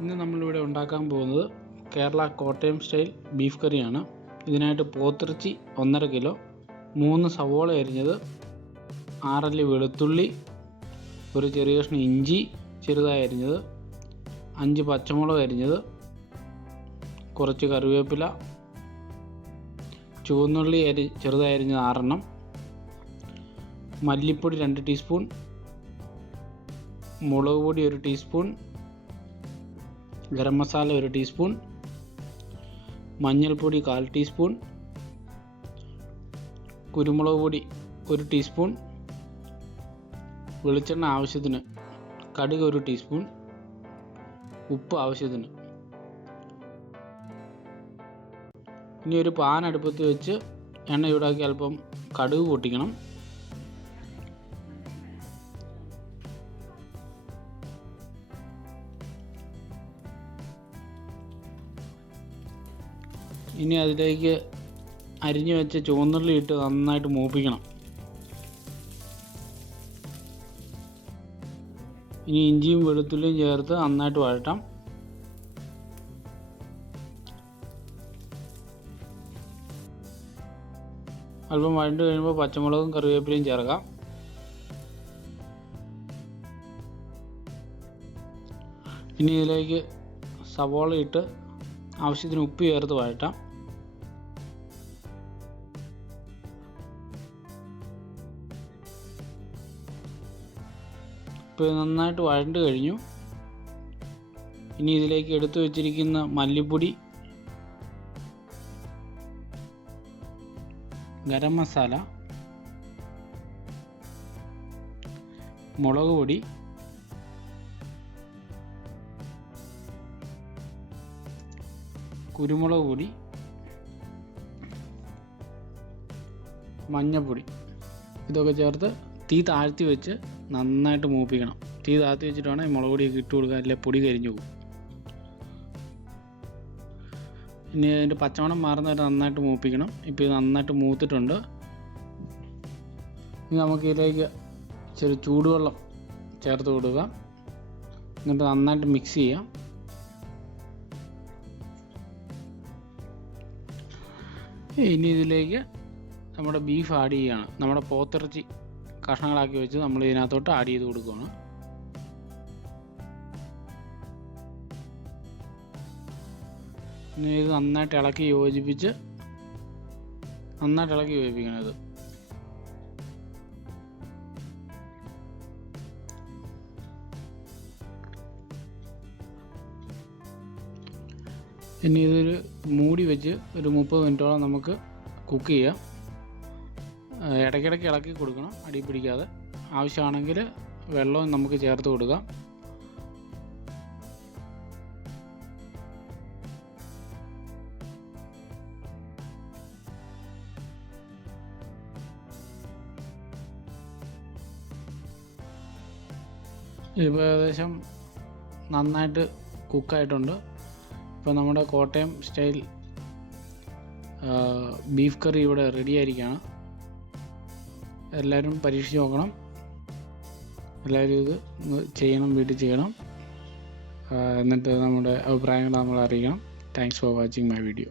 ഇന്ന് നമ്മളിവിടെ ഉണ്ടാക്കാൻ പോകുന്നത് കേരള കോട്ടയം സ്റ്റൈൽ ബീഫ് കറിയാണ്. ഇതിനായിട്ട് പോത്തിറച്ചി ഒന്നര കിലോ മൂന്ന് സവോള അരിഞ്ഞത് ആറല്ലി വെളുത്തുള്ളി ഒരു ചെറിയ കഷ്ണം ഇഞ്ചി ചെറുതായി അരിഞ്ഞത് അഞ്ച് പച്ചമുളക് അരിഞ്ഞത് കുറച്ച് കറിവേപ്പില ചുവന്നുള്ളി അരി ചെറുതായി അരിഞ്ഞത് ആറെണ്ണം മല്ലിപ്പൊടി രണ്ട് ടീസ്പൂൺ മുളക് പൊടി ഒരു ടീസ്പൂൺ ഗരം മസാല ഒരു ടീസ്പൂൺ മഞ്ഞൾപ്പൊടി കാൽ ടീസ്പൂൺ കുരുമുളക് പൊടി ഒരു ടീസ്പൂൺ വെളിച്ചെണ്ണ ആവശ്യത്തിന് കടുക് ഒരു ടീസ്പൂൺ ഉപ്പ് ആവശ്യത്തിന്. ഇനി ഒരു പാൻ അടുപ്പത്ത് വെച്ച് എണ്ണ ചൂടാക്കി അല്പം കടുക് പൊട്ടിക്കണം. ഇനി അതിലേക്ക് അരിഞ്ഞു വെച്ച ചുവന്നുള്ളി ഇട്ട് നന്നായിട്ട് മൂപ്പിക്കണം. ഇനി ഇഞ്ചിയും വെളുത്തുള്ളിയും ചേർത്ത് നന്നായിട്ട് വഴട്ടാം അല്പം വഴണ്ട് കഴിയുമ്പോൾ പച്ചമുളകും കറിവേപ്പിലയും ചേർക്കാം. ഇനി ഇതിലേക്ക് സവോള ഇട്ട് ആവശ്യത്തിന് ഉപ്പ് ചേർത്ത് വഴറ്റാം. ഇപ്പോൾ നന്നായിട്ട് വഴണ്ട് കഴിഞ്ഞു. ഇനി ഇതിലേക്ക് എടുത്തു വച്ചിരിക്കുന്ന മല്ലിപ്പൊടി ഗരം മസാല മുളക് പൊടി കുരുമുളക് പൊടി മഞ്ഞപ്പൊടി. ഇതൊക്കെ ചേർത്ത് തീ താഴ്ത്തി വെച്ച് നന്നായിട്ട് മൂപ്പിക്കണം. തീ താഴ്ത്തി വെച്ചിട്ട് വേണം മുളക് പൊടിയൊക്കെ ഇട്ട് കൊടുക്കാൻ അല്ലെ പൊടി കരിഞ്ഞു പോകും. ഇനി അതിന്റെ പച്ചമണം മാറുന്നവരെ നന്നായിട്ട് മൂപ്പിക്കണം. ഇപ്പോൾ ഇത് നന്നായിട്ട് മൂത്തിട്ടുണ്ട്. ഇനി നമുക്ക് ഇതിലേക്ക് ചെറിയ ചൂടുവെള്ളം ചേർത്ത് കൊടുക്കുക. എന്നിട്ട് നന്നായിട്ട് മിക്സ് ചെയ്യാം. ഇനി ഇതിലേക്ക് നമ്മുടെ ബീഫ് ആഡ് ചെയ്യുകയാണ് നമ്മുടെ പോത്തിറച്ചി കഷ്ണങ്ങളാക്കി വെച്ച് നമ്മൾ ഇതിനകത്തോട്ട് ആഡ് ചെയ്ത് കൊടുക്കുകയാണ് ഇനി ഇത് നന്നായിട്ട് ഇളക്കി യോജിപ്പിച്ച് നന്നായിട്ട് ഇളക്കി യോജിപ്പിക്കണം ഇത് ഇനി ഇതൊരു മൂടി വെച്ച് ഒരു മുപ്പത് മിനിറ്റോളം നമുക്ക് കുക്ക് ചെയ്യാം. ഇടയ്ക്കിടയ്ക്ക് ഇളക്കി കൊടുക്കണം അടി പിടിക്കാതെ. ആവശ്യമാണെങ്കിൽ വെള്ളവും നമുക്ക് ചേർത്ത് കൊടുക്കാം. ഇപ്പോൾ ഏകദേശം നന്നായിട്ട് കുക്കായിട്ടുണ്ട്. ഇപ്പോൾ നമ്മുടെ കോട്ടയം സ്റ്റൈൽ ബീഫ് കറി ഇവിടെ റെഡി ആയിരിക്കുകയാണ് എല്ലാവരും പരീക്ഷിച്ച് നോക്കണം. എല്ലാവരും ഇത് ചെയ്യണം വീട്ടിൽ ചെയ്യണം. എന്നിട്ട് നമ്മുടെ അഭിപ്രായങ്ങൾ നമ്മൾ അറിയിക്കണം. Thanks for watching my video